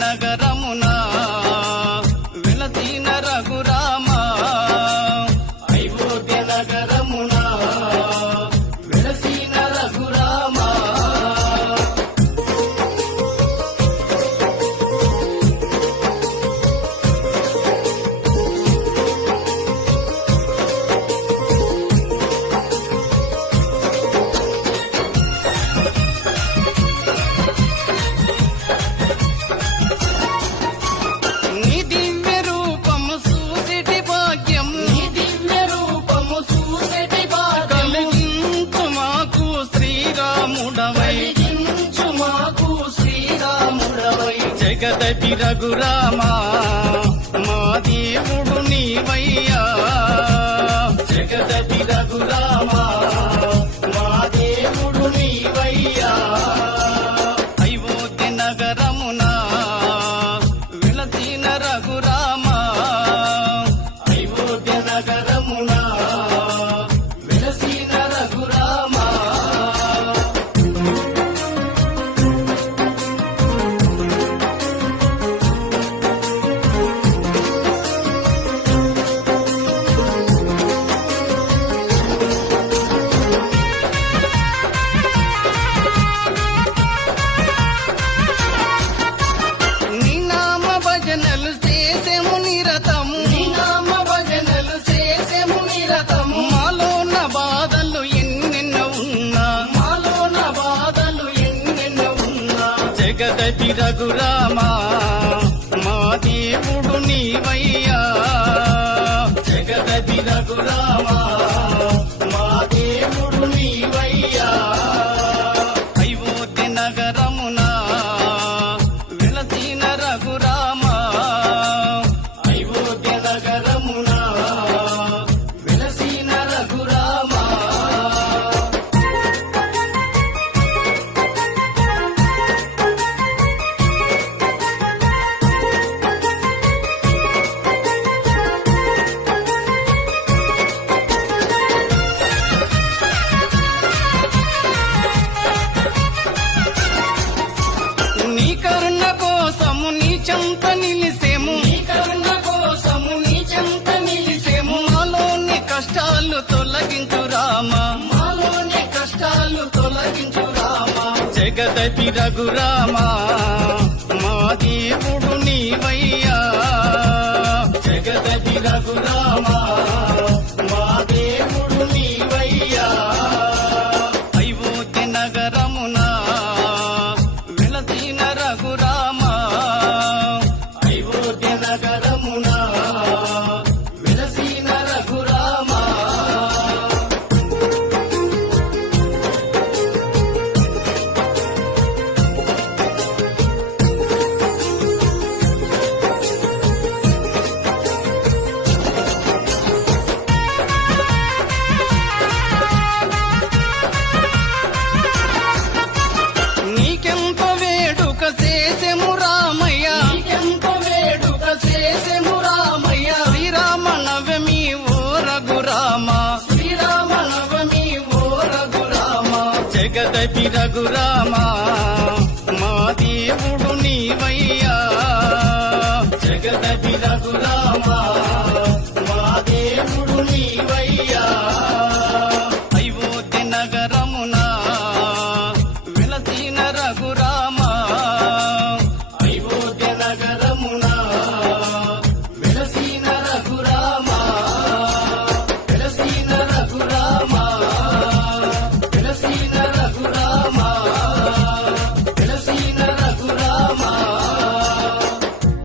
నగరమునా మొదటి రఘురామా రఘురామా మా దేవుడు నీవయ్యా. జగదది రఘురామా మా దేవుడు నీవయ్యా. అయోధ్య నగరమున వెలసిన రఘురా జగదపి రఘురామా మా దేవుడు నీవయ్యా. జగదపి రఘురామా మా దేవుడు నీవయ్యా. అయోధ్య నగరమున రఘురామ శ్రీరామ నవమి ఓ రఘురామ. జగదపి రఘురామ మా దేవుడు నీవయ్యా. జగదపి రఘురామా.